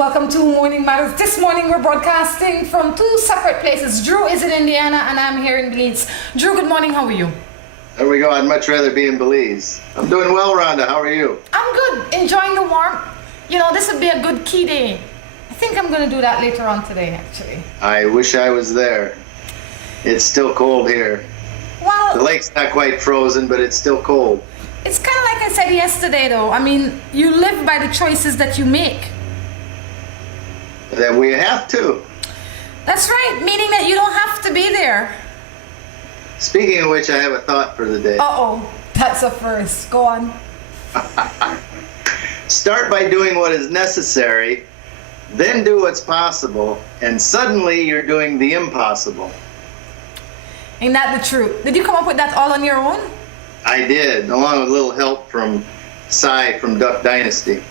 welcome to Morning Matters. This morning we're broadcasting from two separate places. Drew is in Indiana and I'm here in Belize. Drew, good morning. How are you? There we go. I'd much rather be in Belize. I'm doing well, Rhonda. How are you? I'm good. Enjoying the warmth. You know, this would be a good key day. I think I'm going to do that later on today, actually. I wish I was there. It's still cold here. Well, the lake's not quite frozen, but it's still cold. It's kind of like I said yesterday, though. I mean, you live by the choices that you make. That we have to. That's right, meaning that you don't have to be there. Speaking of which, I have a thought for the day. Uh-oh, that's a first. Go on. Start by doing what is necessary, then do what's possible, and suddenly you're doing the impossible. Ain't that the truth? Did you come up with that all on your own? I did, along with a little help from Cy from Duck Dynasty.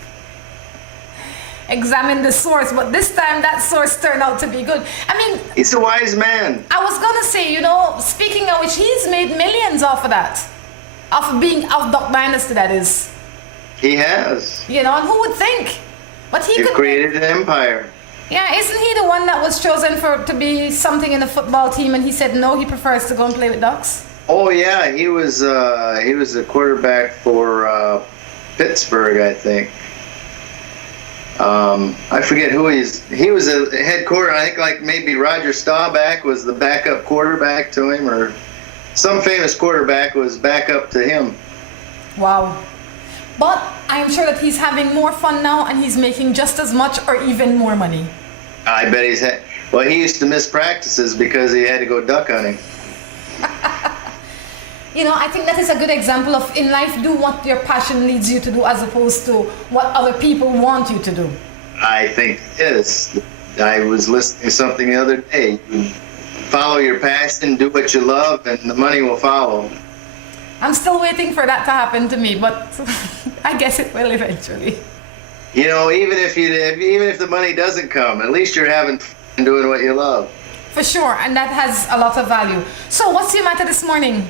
Examine the source, but this time that source turned out to be good. I mean, he's a wise man. I was gonna say, you know, speaking of which, he's made millions off of that. Of Duck Dynasty, that is. He has. You know, and who would think? But he could created an empire. Yeah, isn't he the one that was chosen to be something in the football team, and he said no, he prefers to go and play with ducks? Oh yeah, he was a quarterback for Pittsburgh, I think. I forget who he was a head quarterback. I think like maybe Roger Staubach was the backup quarterback to him, or some famous quarterback was backup to him. Wow. But I'm sure that he's having more fun now and he's making just as much or even more money. I bet well, he used to miss practices because he had to go duck hunting. You know, I think that is a good example of in life, do what your passion leads you to do as opposed to what other people want you to do. I think it is. I was listening to something the other day. You follow your passion, do what you love, and the money will follow. I'm still waiting for that to happen to me, but I guess it will eventually. You know, even if the money doesn't come, at least you're having fun doing what you love. For sure, and that has a lot of value. So what's your matter this morning?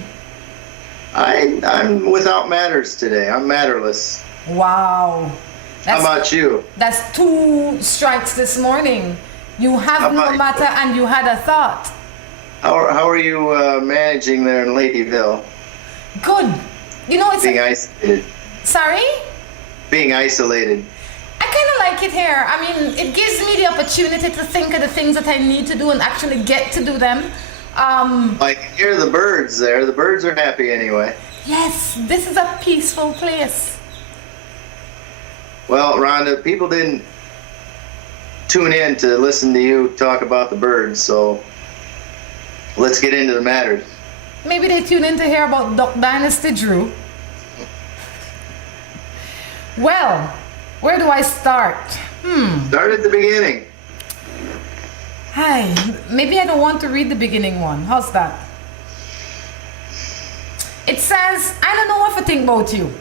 I'm without matters today. I'm matterless. Wow. How about you? That's 2 strikes this morning. You have no matter and you had a thought. How are you managing there in Ladyville? Good. You know, it's being isolated. Sorry? Being isolated. I kind of like it here. I mean, it gives me the opportunity to think of the things that I need to do and actually get to do them. I can hear the birds there. The birds are happy anyway. Yes, this is a peaceful place. Well, Rhonda, people didn't tune in to listen to you talk about the birds, so let's get into the matters. Maybe they tune in to hear about Duck Dynasty, Drew. Well, where do I start? Start at the beginning. Hi, maybe I don't want to read the beginning one. How's that? It says, I don't know what to think about you.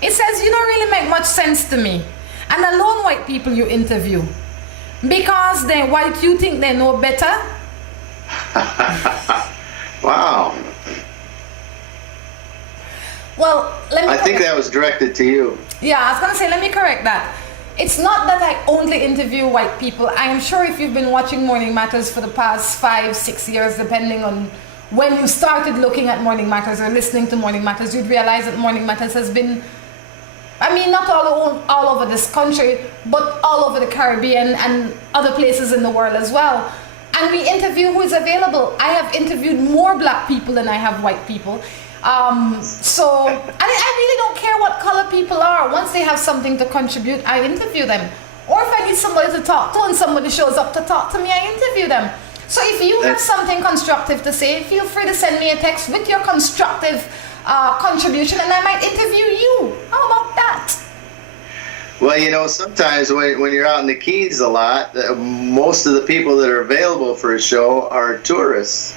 It says, you don't really make much sense to me. And alone white people you interview. Because they're white, you think they know better? Wow. Well, I think that was directed to you. Yeah, I was going to say, let me correct that. It's not that I only interview white people. I am sure if you've been watching Morning Matters for the past 5-6 years, depending on when you started looking at Morning Matters or listening to Morning Matters, you'd realize that Morning Matters has been, I mean, not all over this country, but all over the Caribbean and other places in the world as well. And we interview who is available. I have interviewed more black people than I have white people. So I really don't care what color people are. Once they have something to contribute, I interview them. Or if I need somebody to talk to and somebody shows up to talk to me, I interview them. So if you have something constructive to say, feel free to send me a text with your constructive contribution and I might interview you. How about that? Well, you know, sometimes when you're out in the Keys a lot, most of the people that are available for a show are tourists.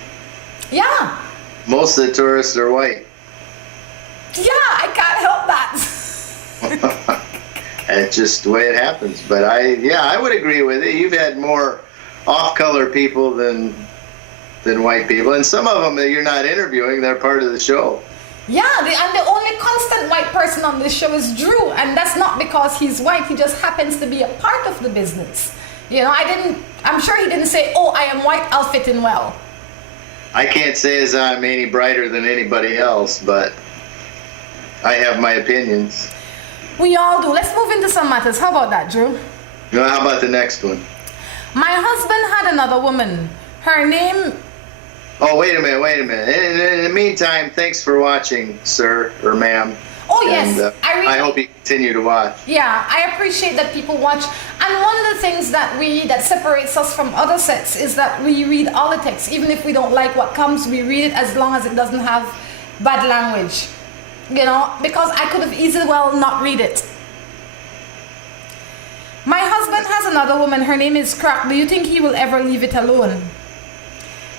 Yeah. Most of the tourists are white. Yeah, I can't help that. It's just the way it happens. But I would agree with you. You've had more off-color people than white people, and some of them that you're not interviewing, they're part of the show. Yeah, and the only constant white person on this show is Drew, and that's not because he's white. He just happens to be a part of the business. You know, I'm sure he didn't say, "Oh, I am white, I'll fit in well." I can't say as I'm any brighter than anybody else, but I have my opinions. We all do. Let's move into some matters. How about that, Drew? Now, how about the next one? My husband had another woman. Her name... Oh, wait a minute. In the meantime, thanks for watching, sir or ma'am. Oh, yes. And, I hope you continue to watch. Yeah, I appreciate that people watch. And one of the things that separates us from other sets is that we read all the text. Even if we don't like what comes, we read it as long as it doesn't have bad language. You know, because I could have easily well not read it. My husband has another woman. Her name is Crack. Do you think he will ever leave it alone?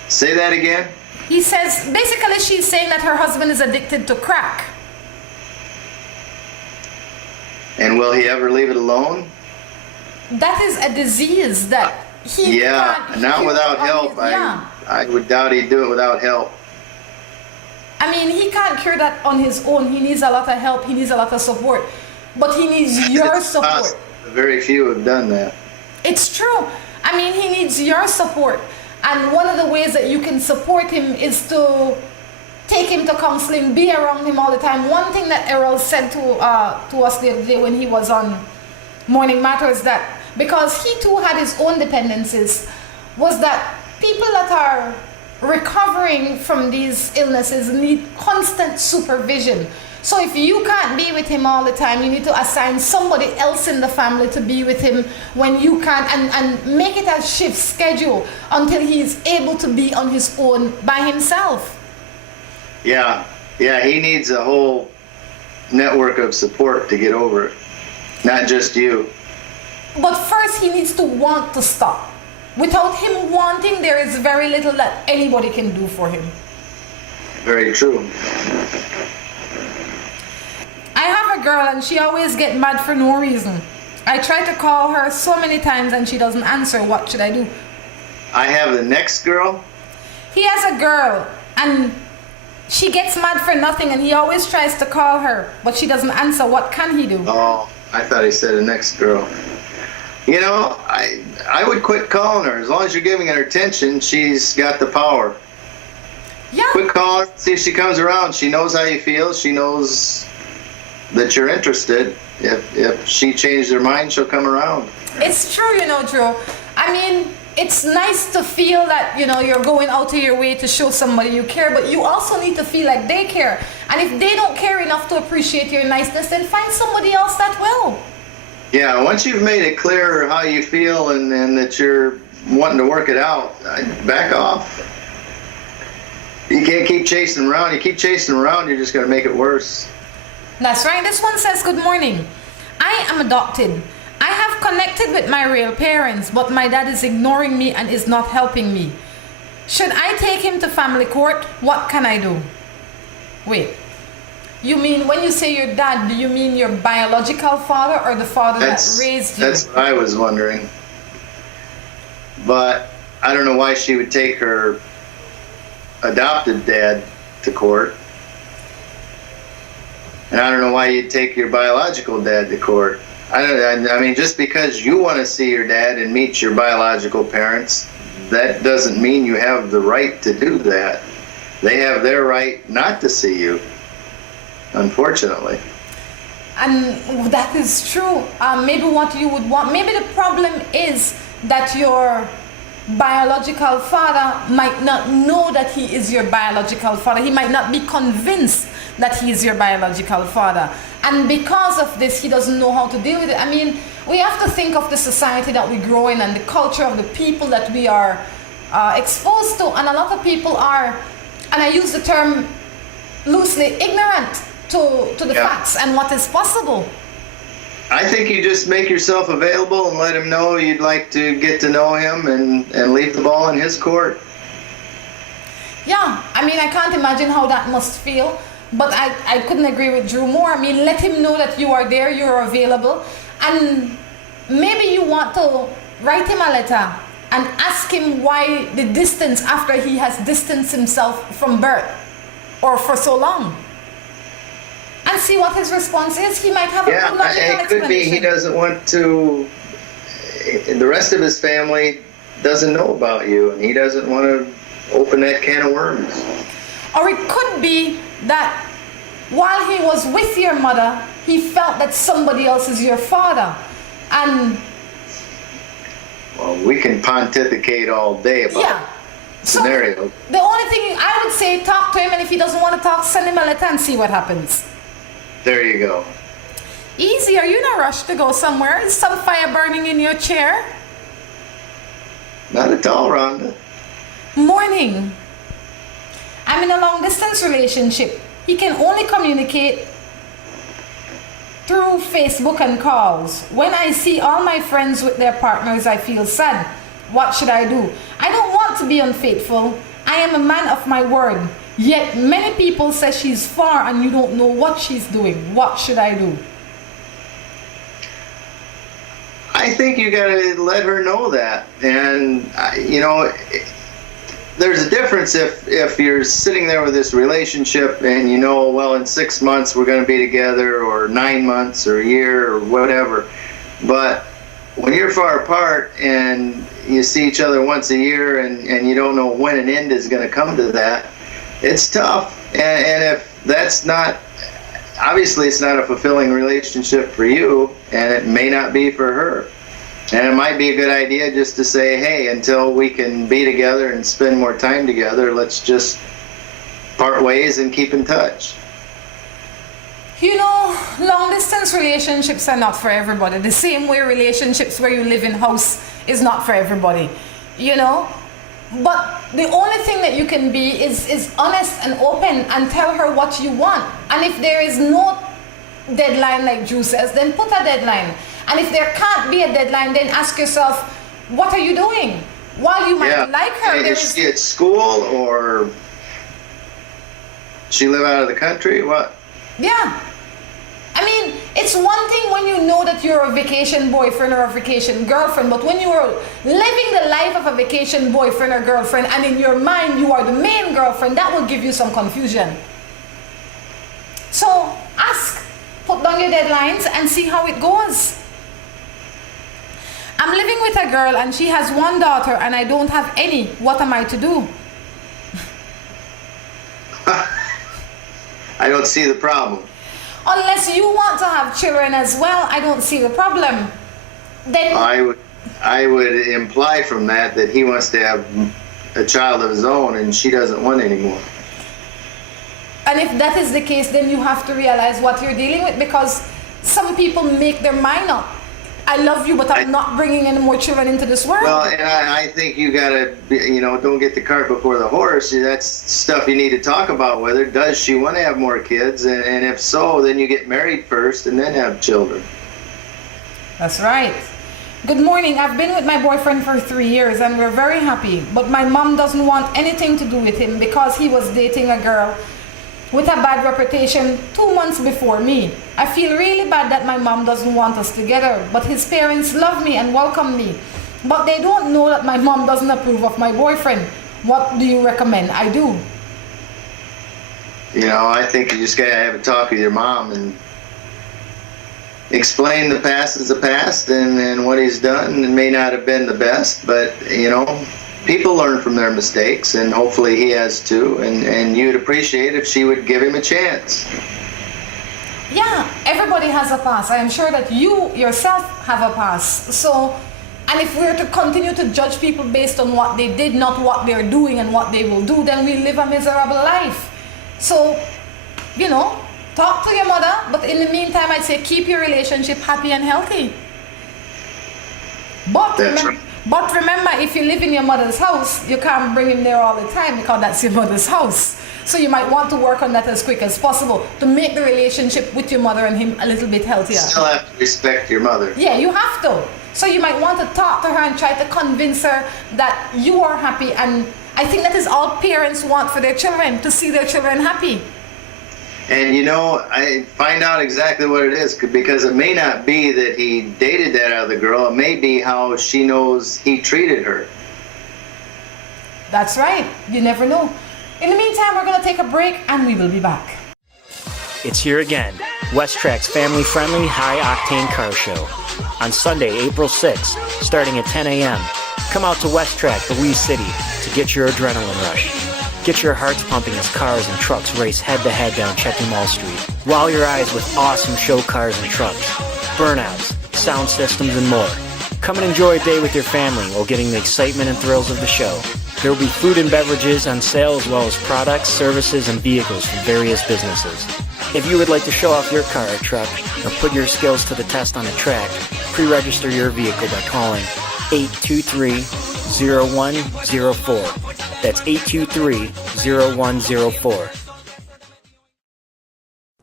Say that again? He says, basically she's saying that her husband is addicted to crack. And will he ever leave it alone? That is a disease that he can't not cure without on help. his- yeah. I would doubt he'd do it without help. I mean, he can't cure that on his own. He needs a lot of help. He needs a lot of support. But he needs your It's support. possible. Very few have done that. It's true. I mean, he needs your support. And one of the ways that you can support him is to take him to counseling, be around him all the time. One thing that Errol said to us the other day when he was on Morning Matters, that because he too had his own dependencies, was that people that are recovering from these illnesses need constant supervision. So if you can't be with him all the time, you need to assign somebody else in the family to be with him when you can't, and make it a shift schedule until he's able to be on his own by himself. Yeah, he needs a whole network of support to get over it. Not just you. But first he needs to want to stop. Without him wanting, there is very little that anybody can do for him. Very true. I have a girl and she always gets mad for no reason. I try to call her so many times and she doesn't answer. What should I do? I have the next girl. He has a girl and she gets mad for nothing and he always tries to call her, but she doesn't answer. What can he do? Oh, I thought he said the next girl. You know, I would quit calling her. As long as you're giving her attention, she's got the power. Yeah. Quit calling, see if she comes around. She knows how you feel. She knows that you're interested. If she changed her mind, she'll come around. It's true, you know, Drew. I mean, it's nice to feel that, you know, you're going out of your way to show somebody you care, but you also need to feel like they care. And if they don't care enough to appreciate your niceness, then find somebody else that will. Yeah, once you've made it clear how you feel and that you're wanting to work it out, back off. You can't keep chasing around. You keep chasing around, you're just going to make it worse. That's right. This one says, good morning. I am adopted. I have connected with my real parents, but my dad is ignoring me and is not helping me. Should I take him to family court? What can I do? Wait. You mean, when you say your dad, do you mean your biological father or the father that raised you? That's what I was wondering. But I don't know why she would take her adopted dad to court. And I don't know why you'd take your biological dad to court. I mean, just because you want to see your dad and meet your biological parents, that doesn't mean you have the right to do that. They have their right not to see you, unfortunately. And that is true. Maybe what you would want, maybe the problem is that your biological father might not know that he is your biological father. He might not be convinced that he is your biological father. And because of this, he doesn't know how to deal with it. I mean, we have to think of the society that we grow in and the culture of the people that we are exposed to. And a lot of people are, and I use the term loosely, ignorant to the facts and what is possible. I think you just make yourself available and let him know you'd like to get to know him and leave the ball in his court. Yeah, I mean, I can't imagine how that must feel, but I couldn't agree with Drew more. I mean, let him know that you are there, you're available, and maybe you want to write him a letter and ask him why the distance after he has distanced himself from birth or for so long. see what his response is. He might have a Yeah, good logical it could be he explanation. doesn't want to. The rest of his family doesn't know about you, and he doesn't want to open that can of worms. Or it could be that while he was with your mother, he felt that somebody else is your father. And Well, we can pontificate all day about yeah. So scenarios. the only thing I would say, talk to him, and if he doesn't want to talk, send him a letter and see what happens. There you go. Easy, are you in a rush to go somewhere? Is some fire burning in your chair? Not at all, Rhonda. Morning. I'm in a long distance relationship. He can only communicate through Facebook and calls. When I see all my friends with their partners, I feel sad. What should I do? I don't want to be unfaithful. I am a man of my word. Yet many people say she's far and you don't know what she's doing. What should I do? I think you got to let her know that. And, there's a difference if you're sitting there with this relationship and you know, well, in 6 months we're going to be together, or 9 months, or a year, or whatever. But when you're far apart and you see each other once a year and you don't know when an end is going to come to that, it's tough. And if that's not, obviously it's not a fulfilling relationship for you, and it may not be for her. And it might be a good idea just to say, hey, until we can be together and spend more time together, let's just part ways and keep in touch. You know, long distance relationships are not for everybody. The same way relationships where you live in house is not for everybody. You know? But the only thing that you can be is honest and open and tell her what you want. And if there is no deadline, like Drew says, then put a deadline. And if there can't be a deadline, then ask yourself, what are you doing? While you might like her, is she at school, or she live out of the country? What? Yeah. I mean, it's one thing when you know that you're a vacation boyfriend or a vacation girlfriend, but when you are living the life of a vacation boyfriend or girlfriend, and in your mind you are the main girlfriend, that will give you some confusion. So ask, put down your deadlines and see how it goes. I'm living with a girl and she has one daughter and I don't have any. What am I to do? I don't see the problem. Unless you want to have children as well, I don't see the problem. Then I would imply from that he wants to have a child of his own and she doesn't want any more. And if that is the case, then you have to realize what you're dealing with, because some people make their mind up. I love you, but I'm not bringing any more children into this world. Well, and I think you gotta, don't get the cart before the horse. That's stuff you need to talk about with her. Does she want to have more kids? And if so, then you get married first and then have children. That's right. Good morning. I've been with my boyfriend for 3 years and we're very happy. But my mom doesn't want anything to do with him because he was dating a girl with a bad reputation 2 months before me. I feel really bad that my mom doesn't want us together, but his parents love me and welcome me. But they don't know that my mom doesn't approve of my boyfriend. What do you recommend I do? I think you just gotta have a talk with your mom and explain the past is the past, and what he's done may not have been the best, but people learn from their mistakes, and hopefully he has too, and you'd appreciate if she would give him a chance. Yeah, everybody has a past. I am sure that you yourself have a past. So, and if we're to continue to judge people based on what they did, not what they're doing and what they will do, then we live a miserable life. So, talk to your mother, but in the meantime, I'd say keep your relationship happy and healthy. But remember, if you live in your mother's house, you can't bring him there all the time because that's your mother's house. So you might want to work on that as quick as possible to make the relationship with your mother and him a little bit healthier. Still have to respect your mother. Yeah, you have to. So you might want to talk to her and try to convince her that you are happy. And I think that is all parents want for their children, to see their children happy. And I find out exactly what it is, because it may not be that he dated that other girl. It may be how she knows he treated her. That's right. You never know. In the meantime, we're going to take a break and we will be back. It's here again. West Track's family-friendly, high-octane car show. On Sunday, April 6th, starting at 10 a.m., come out to West Track, Belize City, to get your adrenaline rush. Get your hearts pumping as cars and trucks race head-to-head down Checkey Mall Street. Wow your eyes with awesome show cars and trucks, burnouts, sound systems, and more. Come and enjoy a day with your family while getting the excitement and thrills of the show. There will be food and beverages on sale as well as products, services, and vehicles from various businesses. If you would like to show off your car or truck or put your skills to the test on the track, pre-register your vehicle by calling 823-0104. That's 823-0104.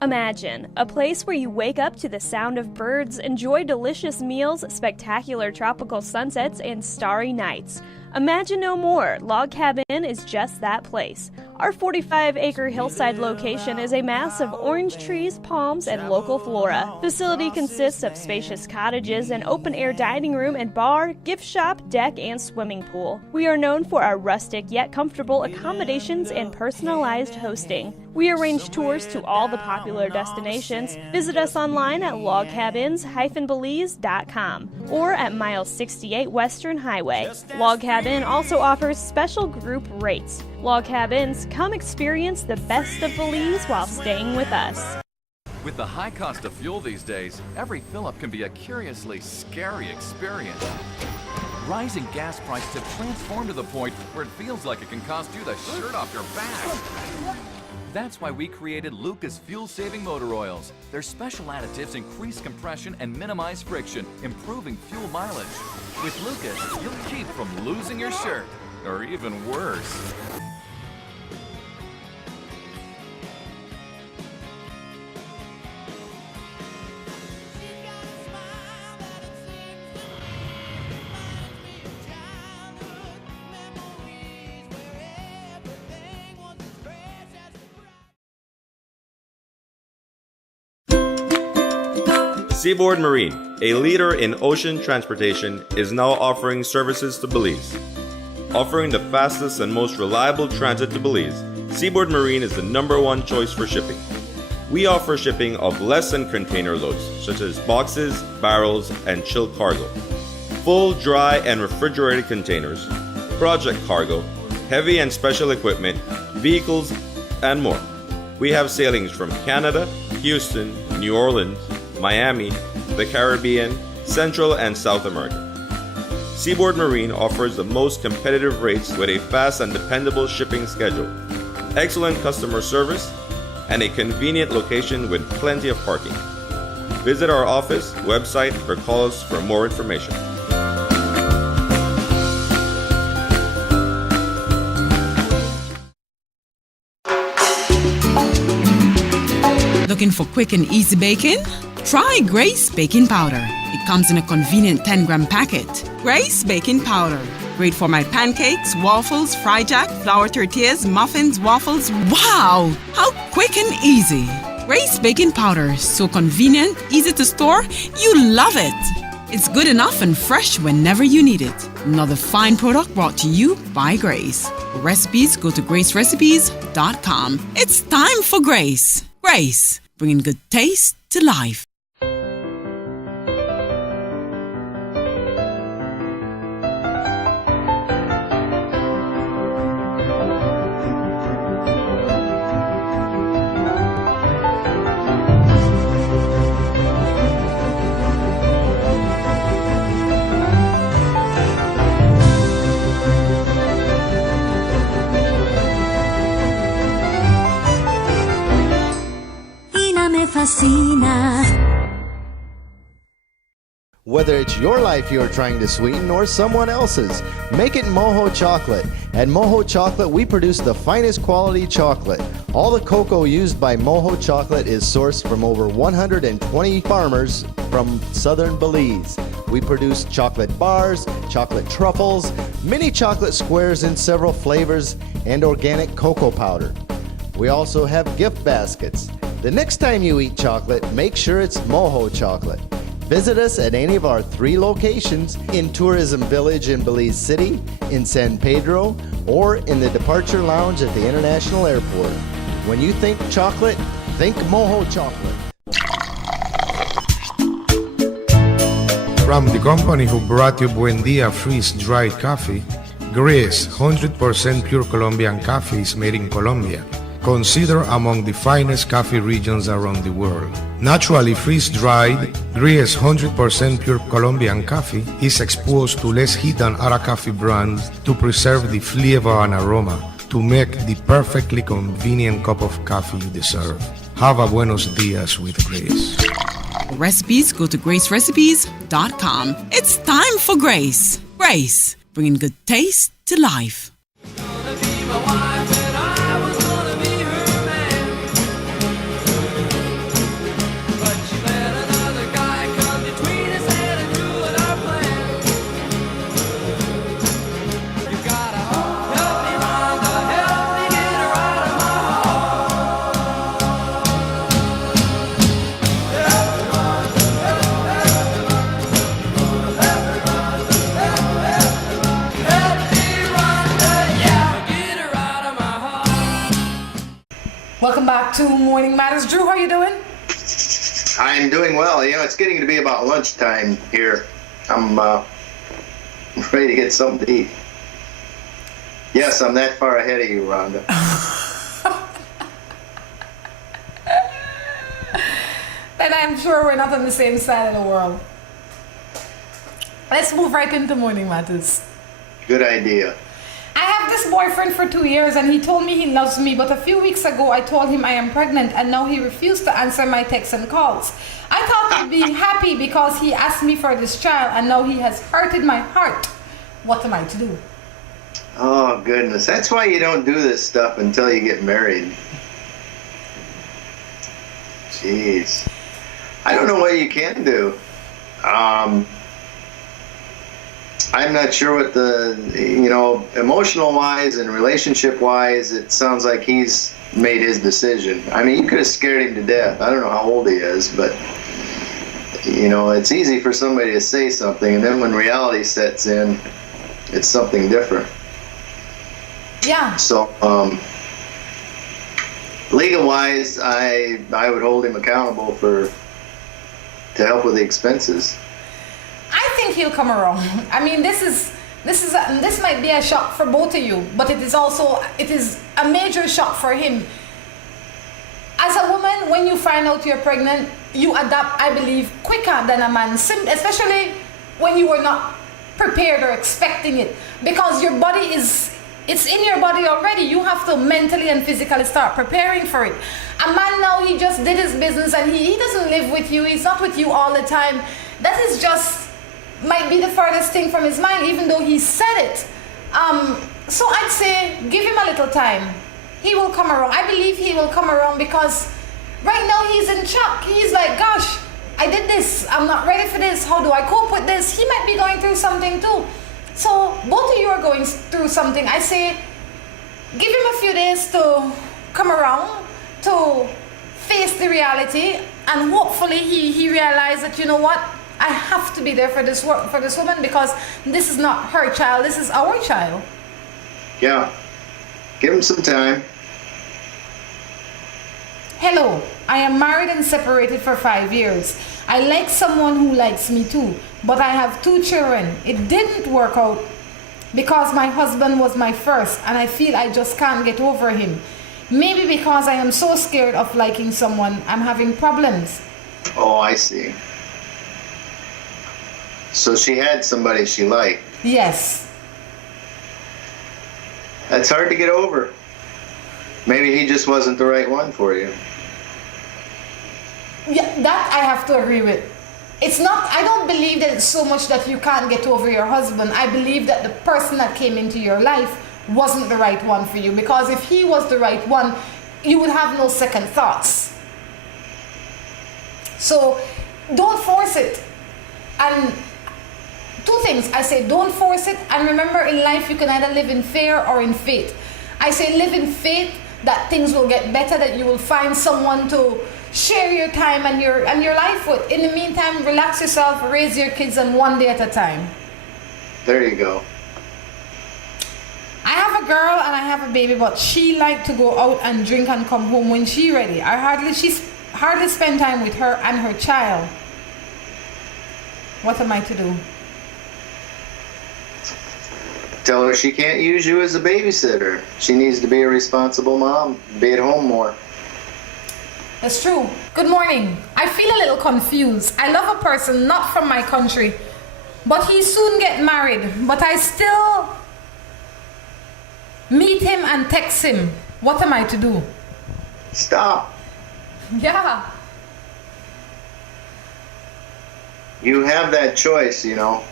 Imagine a place where you wake up to the sound of birds, enjoy delicious meals, spectacular tropical sunsets, and starry nights. Imagine no more. Log Cabin is just that place. Our 45-acre hillside location is a mass of orange trees, palms, and local flora. Facility consists of spacious cottages, an open-air dining room and bar, gift shop, deck, and swimming pool. We are known for our rustic yet comfortable accommodations and personalized hosting. We arrange tours to all the popular destinations. Visit us online at logcabins-belize.com or at mile 68 Western Highway. Log Cabin also offers special group rates. Log Cabins, come experience the best of Belize while staying with us. With the high cost of fuel these days, every fill-up can be a curiously scary experience. Rising gas prices have transformed to the point where it feels like it can cost you the shirt off your back. That's why we created Lucas fuel-saving motor oils. Their special additives increase compression and minimize friction, improving fuel mileage. With Lucas, you'll keep from losing your shirt, or even worse. Seaboard Marine, a leader in ocean transportation, is now offering services to Belize. Offering the fastest and most reliable transit to Belize, Seaboard Marine is the #1 choice for shipping. We offer shipping of less than container loads, such as boxes, barrels, and chilled cargo, full, dry, and refrigerated containers, project cargo, heavy and special equipment, vehicles, and more. We have sailings from Canada, Houston, New Orleans, Miami, the Caribbean, Central and South America. Seaboard Marine offers the most competitive rates with a fast and dependable shipping schedule, excellent customer service, and a convenient location with plenty of parking. Visit our office, website, or call us for more information. Looking for quick and easy baking? Try Grace Baking Powder. It comes in a convenient 10-gram packet. Grace Baking Powder. Great for my pancakes, waffles, fry jack, flour tortillas, muffins, waffles. Wow! How quick and easy. Grace Baking Powder. So convenient, easy to store. You love it. It's good enough and fresh whenever you need it. Another fine product brought to you by Grace. For recipes, go to gracerecipes.com. It's time for Grace. Grace, bringing good taste to life. Whether it's your life you're trying to sweeten or someone else's, make it Moho Chocolate. At Moho Chocolate, we produce the finest quality chocolate. All the cocoa used by Moho Chocolate is sourced from over 120 farmers from southern Belize. We produce chocolate bars, chocolate truffles, mini chocolate squares in several flavors, and organic cocoa powder. We also have gift baskets. The next time you eat chocolate, make sure it's Moho Chocolate. Visit us at any of our 3 locations in Tourism Village in Belize City, in San Pedro, or in the Departure Lounge at the International Airport. When you think chocolate, think Moho Chocolate. From the company who brought you Buendia freeze-dried coffee, Gris 100% pure Colombian coffee is made in Colombia, considered among the finest coffee regions around the world. Naturally freeze-dried, Gris 100% pure Colombian coffee is exposed to less heat than other coffee brands to preserve the flavor and aroma to make the perfectly convenient cup of coffee you deserve. Have a buenos dias with Grace. For recipes, go to gracerecipes.com. It's time for Grace. Grace, bringing good taste to life. Welcome back to Morning Matters. Drew, how are you doing? I'm doing well. You know, it's getting to be about lunchtime here. I'm ready to get something to eat. Yes, I'm that far ahead of you, Rhonda. Then I'm sure we're not on the same side of the world. Let's move right into Morning Matters. Good idea. I have this boyfriend for 2 years and he told me he loves me, but a few weeks ago I told him I am pregnant and now he refused to answer my texts and calls. I thought he'd be happy because he asked me for this child and now he has hurted my heart. What am I to do? Oh, goodness. That's why you don't do this stuff until you get married. Jeez. I don't know what you can do. I'm not sure what emotional wise and relationship wise, it sounds like he's made his decision. I mean, you could have scared him to death. I don't know how old he is, but, it's easy for somebody to say something, and then when reality sets in, it's something different. Yeah. So, legal wise, I would hold him accountable to help with the expenses. I think he'll come around. I mean, this might be a shock for both of you, but it is a major shock for him. As a woman, when you find out you're pregnant, you adapt, I believe, quicker than a man, especially when you were not prepared or expecting it, because your body it's in your body already. You have to mentally and physically start preparing for it. A man now, he just did his business and he doesn't live with you. He's not with you all the time. That is just might be the furthest thing from his mind, even though he said it. So I'd say give him a little time. He will come around. I believe he will come around because right now he's in shock. He's like, gosh, I did this. I'm not ready for this. How do I cope with this? He might be going through something too. So both of you are going through something. I say give him a few days to come around, to face the reality, and hopefully he realizes that, you know what, I have to be there for this woman because this is not her child, this is our child. Yeah. Give him some time. Hello, I am married and separated for 5 years. I like someone who likes me too, but I have 2 children. It didn't work out because my husband was my first and I feel I just can't get over him. Maybe because I am so scared of liking someone, I'm having problems. Oh, I see. So she had somebody she liked. Yes. That's hard to get over. Maybe he just wasn't the right one for you. Yeah, that I have to agree with. It's not, I don't believe that it's so much that you can't get over your husband. I believe that the person that came into your life wasn't the right one for you, because if he was the right one, you would have no second thoughts. So don't force it. And 2 things. I say don't force it, and remember, in life you can either live in fear or in faith. I say live in faith that things will get better, that you will find someone to share your time and your life with. In the meantime, relax yourself, raise your kids, and one day at a time. There you go. I have a girl and I have a baby, but she likes to go out and drink and come home when she's ready. She's hardly spend time with her and her child. What am I to do? Tell her she can't use you as a babysitter. She needs to be a responsible mom, be at home more. That's true. Good morning. I feel a little confused. I love a person not from my country, but he soon get married. But I still meet him and text him. What am I to do? Stop. Yeah. You have that choice, you know.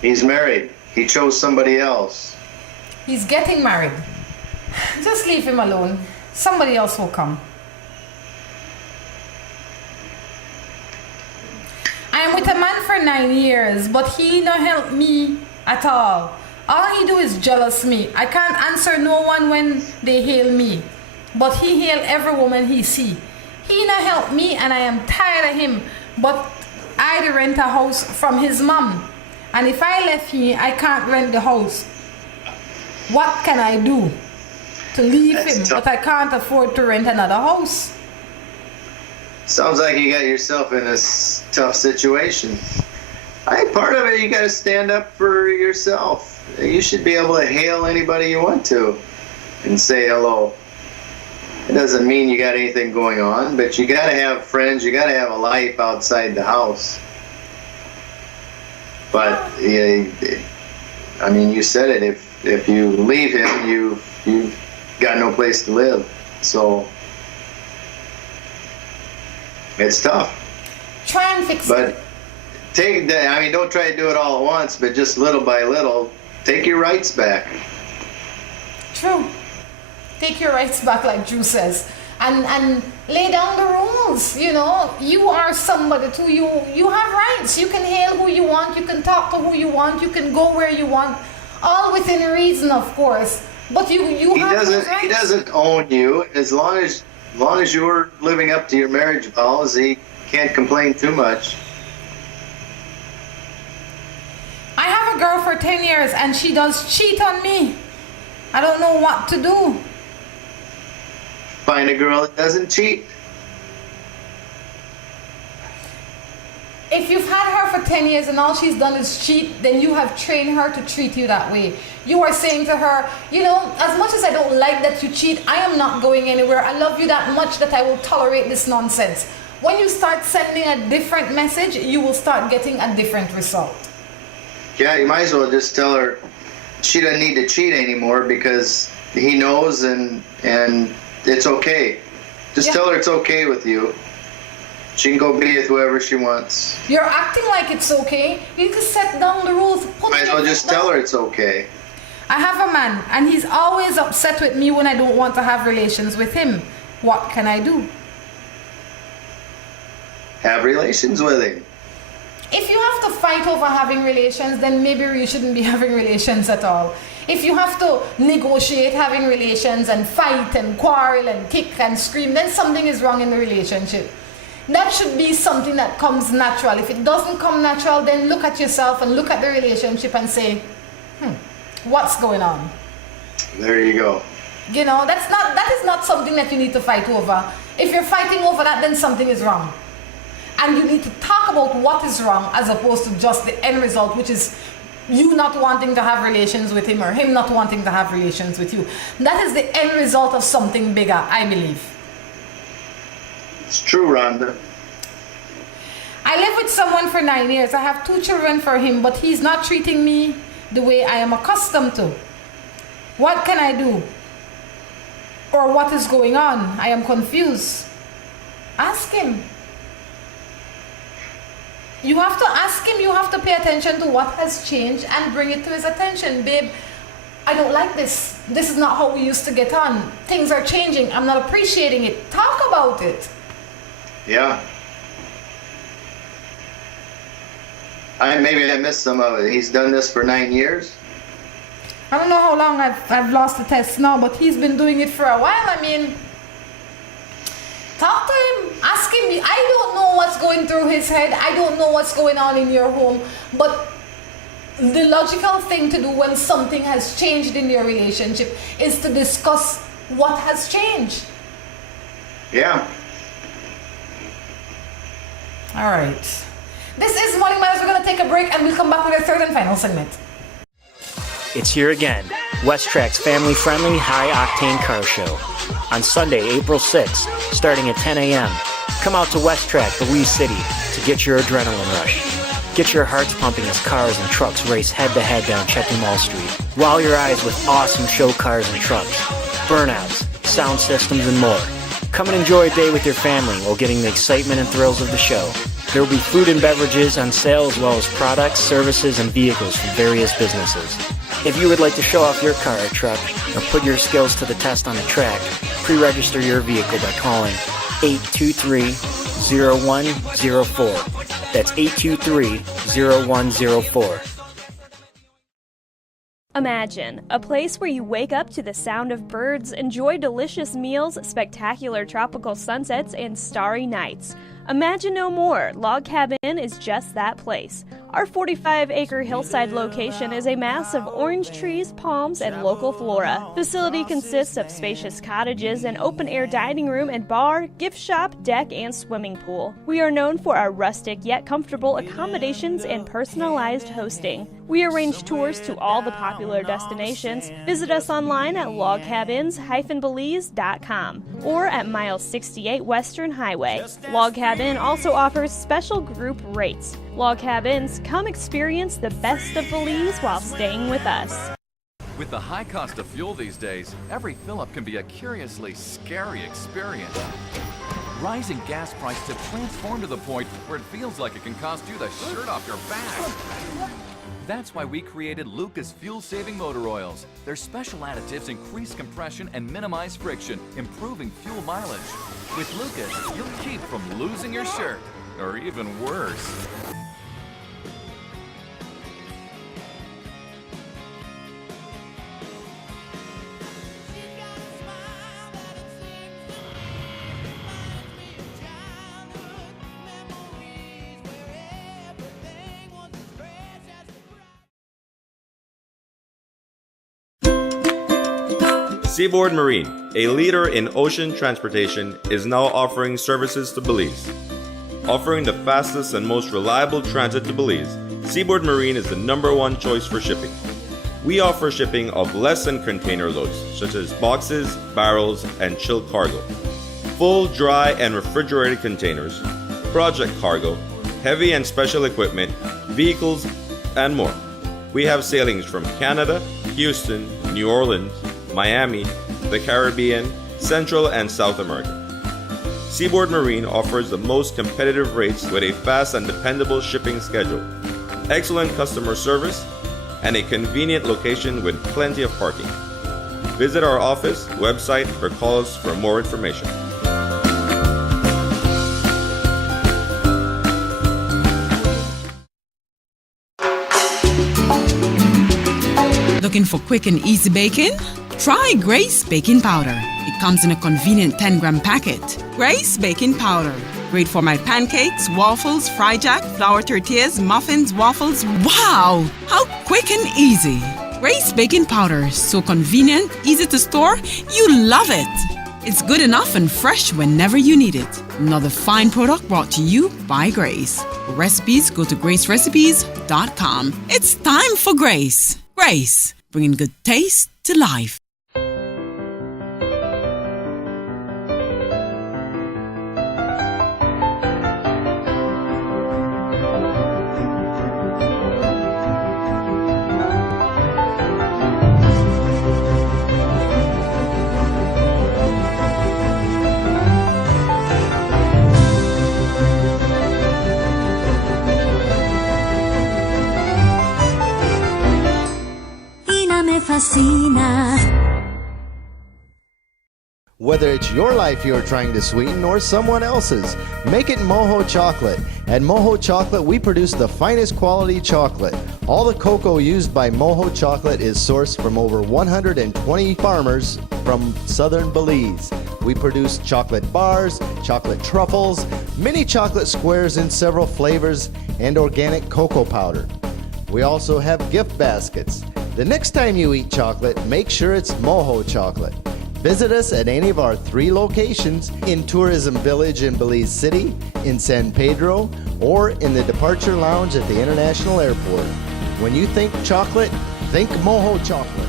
He's married. He chose somebody else. He's getting married. Just leave him alone. Somebody else will come. I am with a man for 9 years, but he no help me at all. All he do is jealous me. I can't answer no one when they hail me, but he hail every woman he see. He no help me and I am tired of him, but I rent a house from his mom. And if I left here, I can't rent the house. What can I do to leave That's him? tough. But I can't afford to rent another house. Sounds like you got yourself in a tough situation. I think part of it, you got to stand up for yourself. You should be able to hail anybody you want to and say hello. It doesn't mean you got anything going on, but you got to have friends. You got to have a life outside the house. But yeah, I mean, you said it. If you leave him, you've got no place to live. So it's tough. Try and fix it. But don't try to do it all at once, but just little by little, take your rights back. True. Take your rights back, like Drew says, and lay down the rules. You know, you are somebody too. You have rights. You can hail who you want. You can talk to who you want. You can go where you want, all within reason, of course. But you have those rights. He doesn't own you. As long as you're living up to your marriage vows, he can't complain too much. I have a girl for 10 years and she does cheat on me. I don't know what to do. Find a girl that doesn't cheat. If you've had her for 10 years and all she's done is cheat, then you have trained her to treat you that way. You are saying to her, you know, as much as I don't like that you cheat, I am not going anywhere. I love you that much that I will tolerate this nonsense. When you start sending a different message, you will start getting a different result. Yeah, you might as well just tell her she doesn't need to cheat anymore because he knows and it's okay. Just tell her it's okay with you. She can go be with whoever she wants. You're acting like it's okay. You can set down the rules. Might as well just tell her it's okay. I have a man and he's always upset with me when I don't want to have relations with him. What can I do? Have relations with him. If you have to fight over having relations, then maybe you shouldn't be having relations at all. If you have to negotiate having relations and fight and quarrel and kick and scream, then something is wrong in the relationship. That should be something that comes natural. If it doesn't come natural, then look at yourself and look at the relationship and say, what's going on? There you go. You know, that is not something that you need to fight over. If you're fighting over that, then something is wrong. And you need to talk about what is wrong as opposed to just the end result, which is you not wanting to have relations with him or him not wanting to have relations with you. That is the end result of something bigger, I believe. It's true, Rhonda. I live with someone for 9 years. I have 2 children for him, but he's not treating me the way I am accustomed to. What can I do? Or what is going on? I am confused. Ask him. You have to ask him, you have to pay attention to what has changed and bring it to his attention. Babe, I don't like this. This is not how we used to get on. Things are changing. I'm not appreciating it. Talk about it. Yeah. Maybe I missed some of it. He's done this for 9 years. I don't know how long I've lost the test now, but he's been doing it for a while. I mean, talk to him. Ask him. I don't know what's going through his head. I don't know what's going on in your home. But the logical thing to do when something has changed in your relationship is to discuss what has changed. Yeah. All right. Morning Matters, we're going to take a break and we'll come back with our third and final segment. It's here again, West Track's family-friendly, high-octane car show. On Sunday, April 6th, starting at 10 a.m., come out to West Track, Belize City, to get your adrenaline rush. Get your hearts pumping as cars and trucks race head-to-head down Checkey Mall Street. Wow your eyes with awesome show cars and trucks, burnouts, sound systems, and more. Come and enjoy a day with your family while getting the excitement and thrills of the show. There will be food and beverages on sale as well as products, services, and vehicles from various businesses. If you would like to show off your car or truck or put your skills to the test on the track, pre-register your vehicle by calling 823-0104. That's 823-0104. Imagine a place where you wake up to the sound of birds, enjoy delicious meals, spectacular tropical sunsets, and starry nights. Imagine no more. Log Cabin is just that place. Our 45-acre hillside location is a mass of orange trees, palms, and local flora. Facility consists of spacious cottages, an open-air dining room and bar, gift shop, deck, and swimming pool. We are known for our rustic yet comfortable accommodations and personalized hosting. We arrange tours to all the popular destinations. Visit us online at logcabins-belize.com or at mile 68 Western Highway. Log Cabin also offers special group rates. Log Cabins, come experience the best of Belize while staying with us. With the high cost of fuel these days, every fill-up can be a curiously scary experience. Rising gas prices have transformed to the point where it feels like it can cost you the shirt off your back. That's why we created Lucas fuel-saving motor oils. Their special additives increase compression and minimize friction, improving fuel mileage. With Lucas, you'll keep from losing your shirt, or even worse. Seaboard Marine, a leader in ocean transportation, is now offering services to Belize. Offering the fastest and most reliable transit to Belize, Seaboard Marine is the #1 choice for shipping. We offer shipping of less than container loads, such as boxes, barrels, and chilled cargo, full, dry, and refrigerated containers, project cargo, heavy and special equipment, vehicles, and more. We have sailings from Canada, Houston, New Orleans, Miami, the Caribbean, Central and South America. Seaboard Marine offers the most competitive rates with a fast and dependable shipping schedule, excellent customer service, and a convenient location with plenty of parking. Visit our office, website, or call us for more information. Looking for quick and easy baking? Try Grace Baking Powder. It comes in a convenient 10-gram packet. Grace Baking Powder. Great for my pancakes, waffles, fry jack, flour tortillas, muffins, waffles. Wow! How quick and easy. Grace Baking Powder. So convenient, easy to store. You love it. It's good enough and fresh whenever you need it. Another fine product brought to you by Grace. For recipes, go to gracerecipes.com. It's time for Grace. Grace, bringing good taste to life. Whether it's your life you're trying to sweeten or someone else's, make it Moho Chocolate. At Moho Chocolate, we produce the finest quality chocolate. All the cocoa used by Moho Chocolate is sourced from over 120 farmers from southern Belize. We produce chocolate bars, chocolate truffles, mini chocolate squares in several flavors, and organic cocoa powder. We also have gift baskets. The next time you eat chocolate, make sure it's Moho Chocolate. Visit us at any of our 3 locations in Tourism Village in Belize City, in San Pedro, or in the Departure Lounge at the International Airport. When you think chocolate, think Moho Chocolate.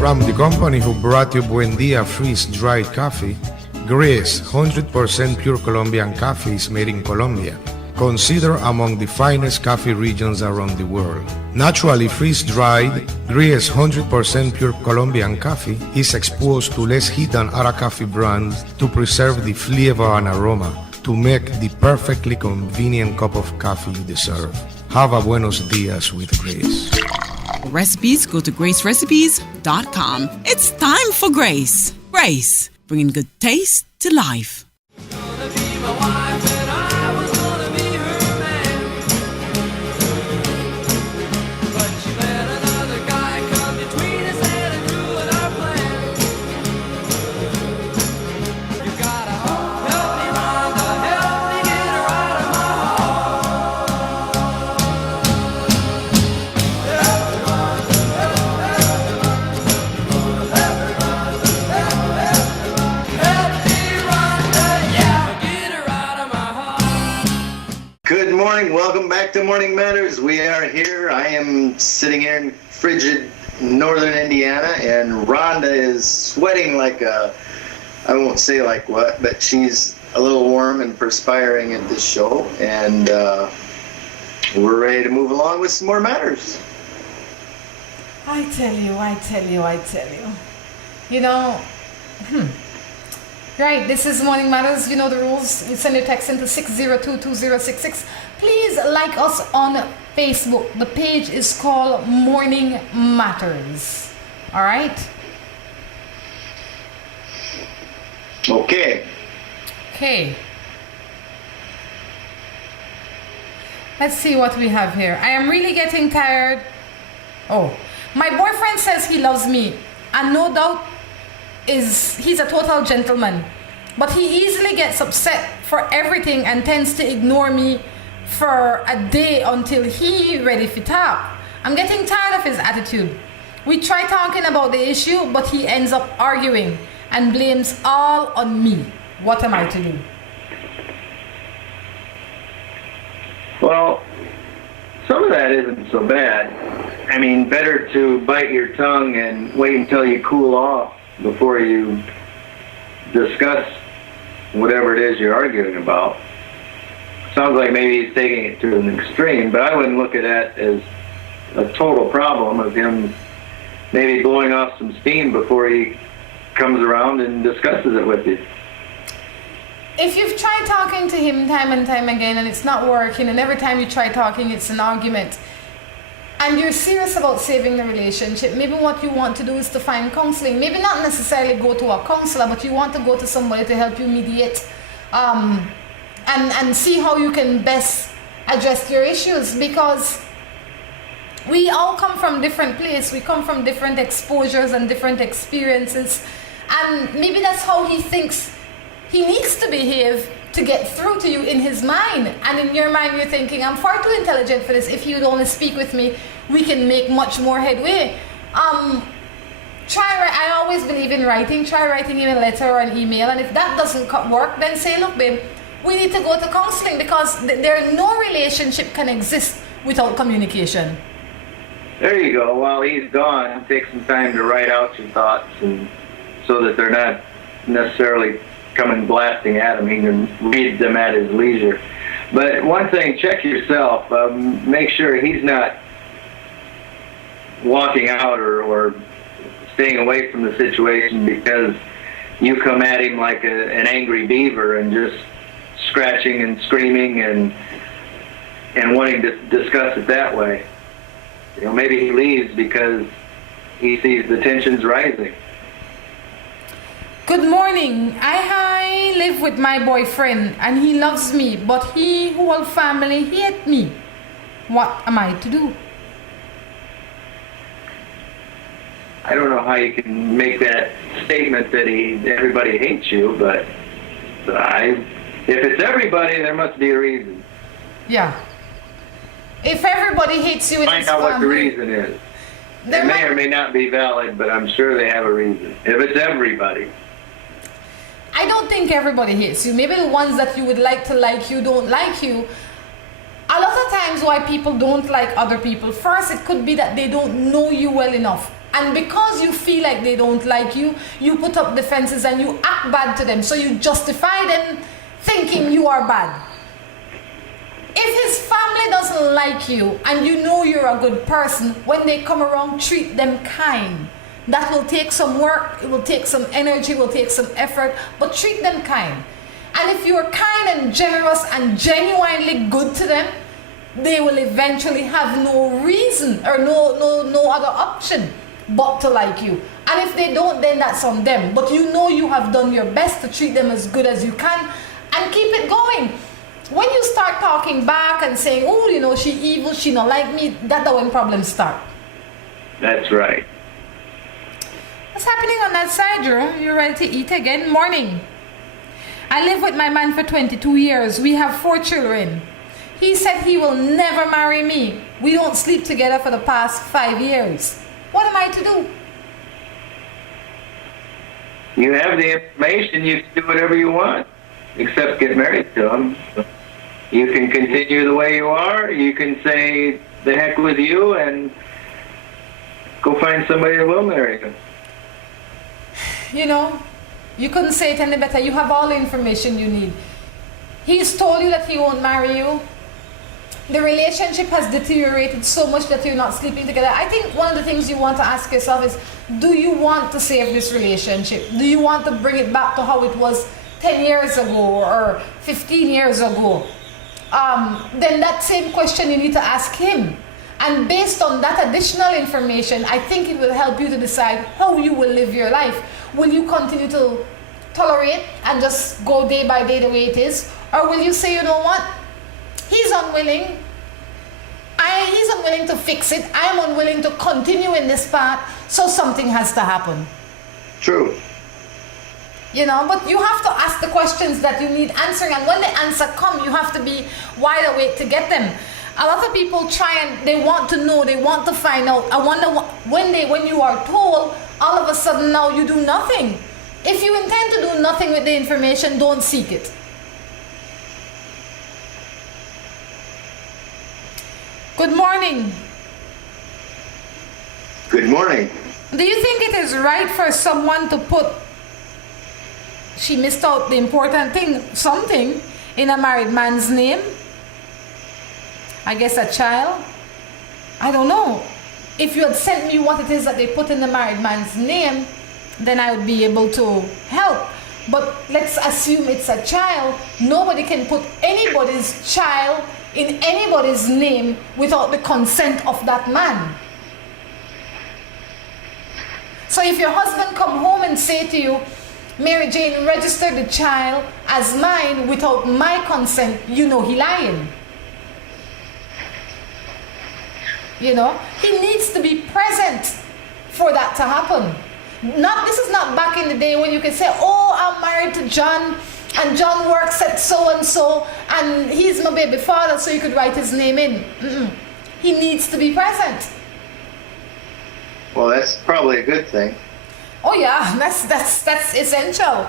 From the company who brought you Buen Dia freeze-dried coffee, Gris 100% pure Colombian coffee is made in Colombia, considered among the finest coffee regions around the world. Naturally freeze-dried, Gris 100% pure Colombian coffee is exposed to less heat than other coffee brands to preserve the flavor and aroma to make the perfectly convenient cup of coffee you deserve. Have a buenos dias with Grace. Recipes, go to gracerecipes.com. It's time for Grace. Grace, bringing good taste to life. Welcome back to Morning Matters. We are here. I am sitting here in frigid northern Indiana, and Rhonda is sweating like I won't say like what, but she's a little warm and perspiring at this show, and we're ready to move along with some more matters. I tell you. You know, right, this is Morning Matters. You know the rules. You send your text into 6022066. Please like us on Facebook. The page is called Morning Matters. All right? Okay. Let's see what we have here. I am really getting tired. Oh, my boyfriend says he loves me, and no doubt he's a total gentleman, but he easily gets upset for everything and tends to ignore me for a day until he ready for talk. I'm getting tired of his attitude. We try talking about the issue, but he ends up arguing and blames all on me. What am I to do? Well, some of that isn't so bad. I mean, better to bite your tongue and wait until you cool off before you discuss whatever it is you're arguing about. Sounds like maybe he's taking it to an extreme, but I wouldn't look at that as a total problem of him maybe blowing off some steam before he comes around and discusses it with you. If you've tried talking to him time and time again and it's not working, and every time you try talking it's an argument, and you're serious about saving the relationship, maybe what you want to do is to find counseling. Maybe not necessarily go to a counselor, but you want to go to somebody to help you mediate and see how you can best address your issues, because we all come from different places. We come from different exposures and different experiences, and maybe that's how he thinks he needs to behave to get through to you in his mind. And in your mind you're thinking, I'm far too intelligent for this. If you'd only speak with me, we can make much more headway. I always believe in writing. Try writing him a letter or an email, and if that doesn't work, then say, look babe, we need to go to counseling, because no relationship can exist without communication. There you go. While he's gone, take some time to write out your thoughts, and so that they're not necessarily coming blasting at him. He can read them at his leisure. But one thing, check yourself. Make sure he's not walking out or staying away from the situation because you come at him like an angry beaver and just scratching and screaming and wanting to discuss it that way. You know, maybe he leaves because he sees the tensions rising. Good morning. I live with my boyfriend and he loves me, but he whole family hate me. What am I to do? I don't know how you can make that statement that everybody hates you, but if it's everybody, there must be a reason. Yeah. If everybody hates you in Find this out family, what the reason is. They may or may not be valid, but I'm sure they have a reason. If it's everybody. I don't think everybody hates you. Maybe the ones that you would like to like you don't like you. A lot of times why people don't like other people, first it could be that they don't know you well enough. And because you feel like they don't like you, you put up defenses and you act bad to them. So you justify them thinking you are bad. If his family doesn't like you and you know you're a good person, when they come around, treat them kind. That will take some work, it will take some energy, it will take some effort, but treat them kind. And if you're kind and generous and genuinely good to them, they will eventually have no reason or no other option but to like you. And if they don't, then that's on them. But you know you have done your best to treat them as good as you can and keep it going. When you start talking back and saying, oh, you know, she evil, she not like me, that's when problems start. That's right. What's happening on that side, Drew? You ready to eat again? Morning. I live with my man for 22 years. We have 4 children. He said he will never marry me. We don't sleep together for the past 5 years. What am I to do? You have the information, you can do whatever you want, except get married to him. You can continue the way you are, you can say the heck with you and go find somebody that will marry you. You know, you couldn't say it any better. You have all the information you need. He's told you that he won't marry you. The relationship has deteriorated so much that you're not sleeping together. I think one of the things you want to ask yourself is, do you want to save this relationship? Do you want to bring it back to how it was 10 years ago or 15 years ago? Then that same question you need to ask him. And based on that additional information, I think it will help you to decide how you will live your life. Will you continue to tolerate and just go day by day the way it is? Or will you say, you know what? He's unwilling. He's unwilling to fix it. I am unwilling to continue in this path, so something has to happen. True. You know, but you have to ask the questions that you need answering, and when the answer come, you have to be wide awake to get them. A lot of people try and they want to know, they want to find out. I wonder when you are told, all of a sudden now you do nothing. If you intend to do nothing with the information, don't seek it. Good morning. Good morning. Do you think it is right for someone to put, she missed out the important thing, something in a married man's name? I guess a child? I don't know. If you had sent me what it is that they put in the married man's name, then I would be able to help. But let's assume it's a child. Nobody can put anybody's child in anybody's name without the consent of that man. So if your husband come home and say to you, Mary Jane, register the child as mine without my consent, you know he lying. You know, he needs to be present for that to happen. This is not back in the day when you can say, oh, I'm married to John, and John works at so-and-so, and he's my baby father, so you could write his name in. He needs to be present. Well, that's probably a good thing. Oh yeah, that's essential.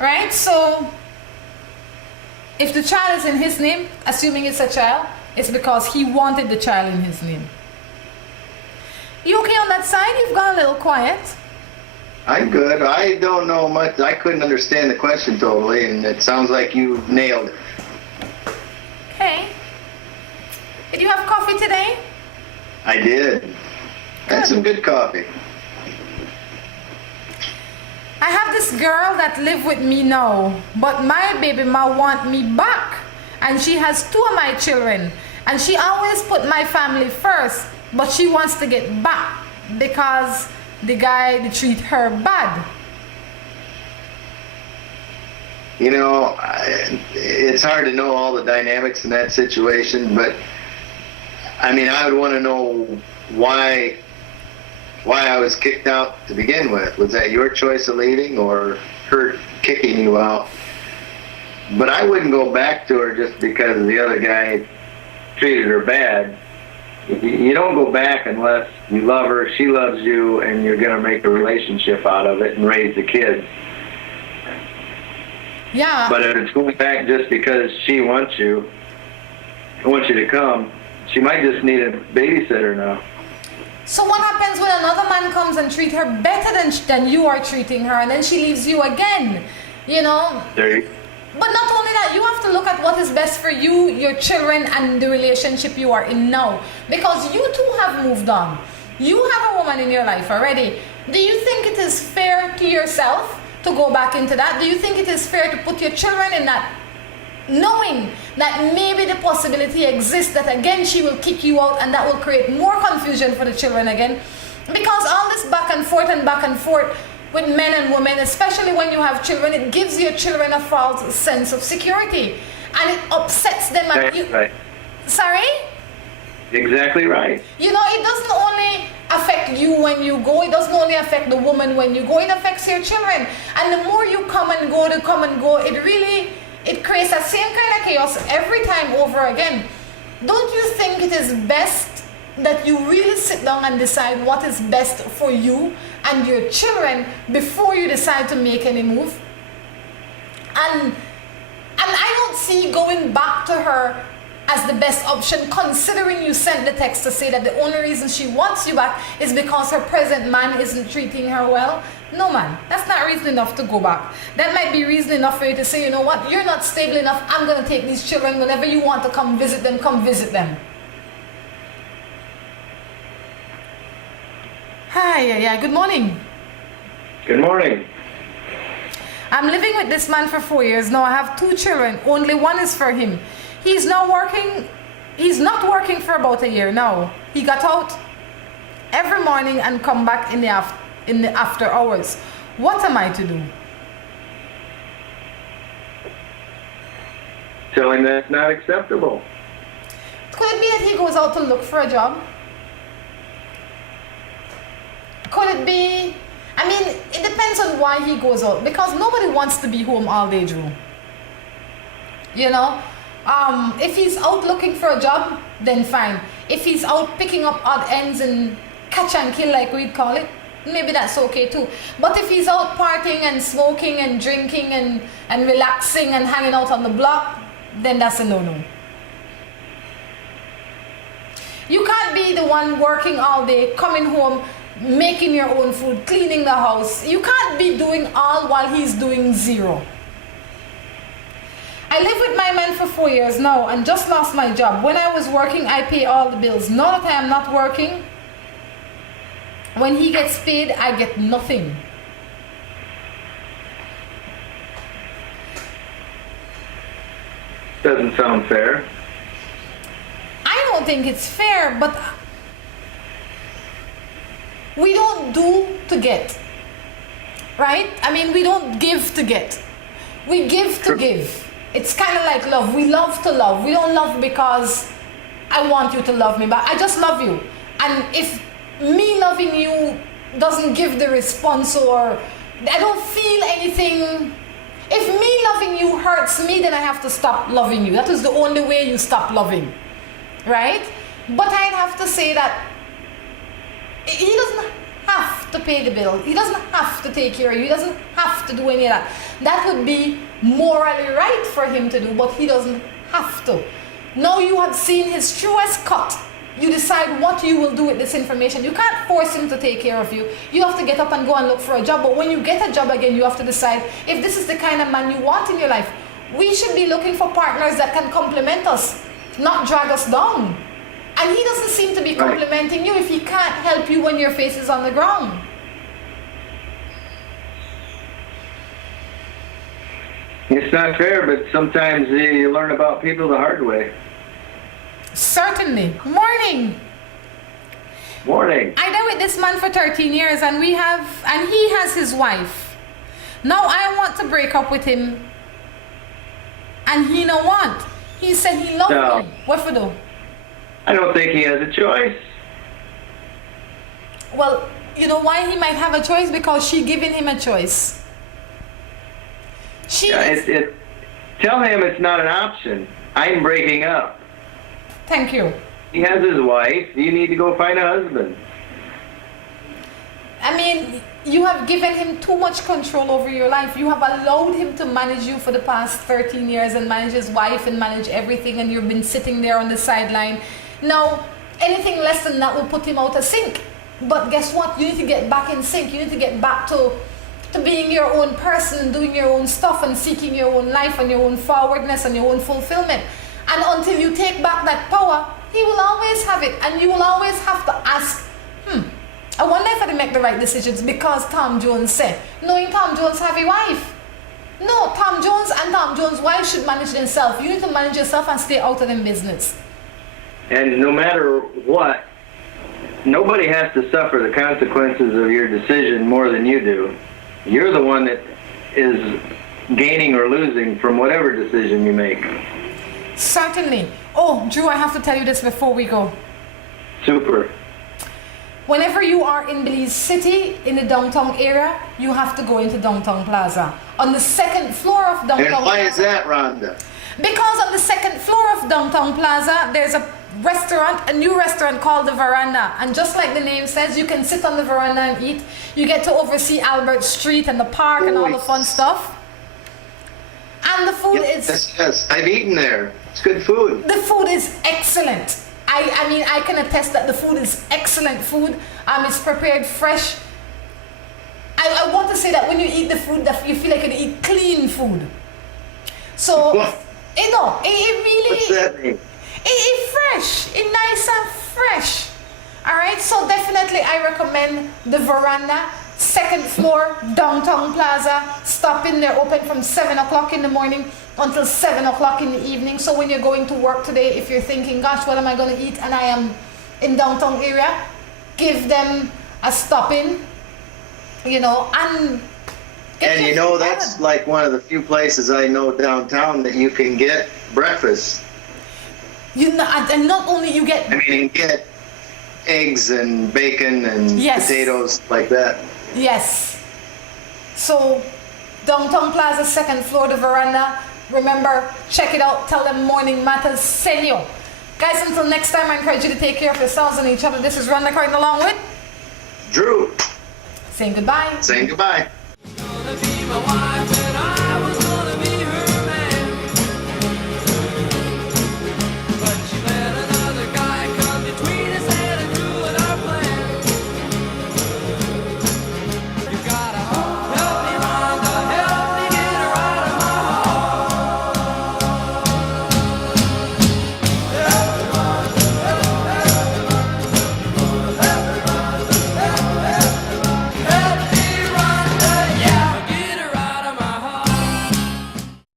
Right? So, if the child is in his name, assuming it's a child, it's because he wanted the child in his name. You okay on that side? You've got a little quiet. I'm good. I don't know much. I couldn't understand the question totally, and it sounds like you nailed it. Okay. Did you have coffee today? I did. Had some good coffee. I have this girl that live with me now, but my baby ma want me back, and she has 2 of my children, and she always put my family first, but she wants to get back because the guy they treat her bad. You know, it's hard to know all the dynamics in that situation, but I mean, I would want to know why I was kicked out to begin with. Was that your choice of leaving or her kicking you out? But I wouldn't go back to her just because the other guy treated her bad. You don't go back unless you love her, she loves you, and you're going to make a relationship out of it and raise the kids. Yeah. But if it's going back just because she wants you to come, she might just need a babysitter now. So what happens when another man comes and treats her better than you are treating her, and then she leaves you again? You know? There you But not only that, you have to look at what is best for you, your children, and the relationship you are in now. Because you too have moved on. You have a woman in your life already. Do you think it is fair to yourself to go back into that? Do you think it is fair to put your children in that, knowing that maybe the possibility exists that again she will kick you out and that will create more confusion for the children again? Because all this back and forth with men and women, especially when you have children, it gives your children a false sense of security, and it upsets them. Right. Sorry? Exactly right. You know, it doesn't only affect you when you go, it doesn't only affect the woman when you go, it affects your children. And the more you come and go, it creates that same kind of chaos every time over again. Don't you think it is best that you really sit down and decide what is best for you and your children before you decide to make any move? And I don't see going back to her as the best option, considering you sent the text to say that the only reason she wants you back is because her present man isn't treating her well. No, man, that's not reason enough to go back. That might be reason enough for you to say, you know what, you're not stable enough, I'm going to take these children. Whenever you want to come visit them, come visit them. Hi, good morning. Good morning. I'm living with this man for 4 years now. I have 2 children. Only one is for him. He's not working for about a year now. He got out every morning and come back in the after hours. What am I to do? Tell him that's not acceptable. Could it be that he goes out to look for a job? Could it be, I mean, it depends on why he goes out, because nobody wants to be home all day, Drew. You know? If he's out looking for a job, then fine. If he's out picking up odd ends and catch and kill, like we'd call it, maybe that's okay too. But if he's out partying and smoking and drinking and relaxing and hanging out on the block, then that's a no-no. You can't be the one working all day, coming home, making your own food, cleaning the house. You can't be doing all while he's doing zero. I live with my man for 4 years now and just lost my job. When I was working, I pay all the bills. Now that I am not working, when he gets paid, I get nothing. Doesn't sound fair. I don't think it's fair, but we don't do to get, right? I mean, we don't give to get. We give to give. It's kind of like love. We love to love. We don't love because I want you to love me, but I just love you. And if me loving you doesn't give the response, or I don't feel anything, if me loving you hurts me, then I have to stop loving you. That is the only way you stop loving, right? But I'd have to say that he doesn't have to pay the bill. He doesn't have to take care of you. He doesn't have to do any of that. That would be morally right for him to do, but he doesn't have to. Now you have seen his truest cut. You decide what you will do with this information. You can't force him to take care of you. You have to get up and go and look for a job. But when you get a job again, you have to decide if this is the kind of man you want in your life. We should be looking for partners that can complement us, not drag us down. And he doesn't seem to be complimenting you if he can't help you when your face is on the ground. It's not fair, but sometimes you learn about people the hard way. Certainly. Morning. Morning. I dealt with this man for 13 years and he has his wife. Now I want to break up with him and he no want. He said he loved me. What for do? I don't think he has a choice. Well, you know why he might have a choice? Because she giving him a choice. Tell him it's not an option. I'm breaking up. Thank you. He has his wife. You need to go find a husband. I mean, you have given him too much control over your life. You have allowed him to manage you for the past 13 years and manage his wife and manage everything, and you've been sitting there on the sideline. Now, anything less than that will put him out of sync. But guess what? You need to get back in sync. You need to get back to being your own person, doing your own stuff and seeking your own life and your own forwardness and your own fulfillment. And until you take back that power, he will always have it. And you will always have to ask, I wonder if I did make the right decisions because Tom Jones said, knowing Tom Jones have a wife. No, Tom Jones and Tom Jones' wife should manage themselves. You need to manage yourself and stay out of them business. And no matter what, nobody has to suffer the consequences of your decision more than you do. You're the one that is gaining or losing from whatever decision you make. Certainly. Oh, Drew, I have to tell you this before we go. Super. Whenever you are in Belize City, in the downtown area, you have to go into Downtown Plaza. On the second floor of Downtown Plaza. And why is that, Rhonda? Because on the second floor of Downtown Plaza, there's a restaurant, a new restaurant called The Veranda. And just like the name says, you can sit on the veranda and eat. You get to oversee Albert Street and the park and all the fun stuff. And the food is... Yes, I've eaten there. It's good food. The food is excellent. I mean, I can attest that the food is excellent food. It's prepared fresh. I want to say that when you eat the food, that you feel like you eat clean food. So, What? It really... What's that mean? It's fresh. It's nice and fresh. All right, so definitely I recommend The Veranda, second floor, Downtown Plaza. Stop in there, open from 7 o'clock in the morning until 7 o'clock in the evening. So when you're going to work today, if you're thinking, gosh, what am I going to eat? And I am in downtown area, give them a stop in, and And you know, that's like one of the few places I know downtown that you can get breakfast. And not only you get... I mean, get eggs and bacon and Yes. potatoes like that. Yes. So, Downtown Plaza, second floor, The Veranda. Remember, check it out. Tell them Morning Matters send you. Guys, until next time, I encourage you to take care of yourselves and each other. This is Rhonda Carton along with Drew, saying goodbye. saying goodbye. Gonna be my wife.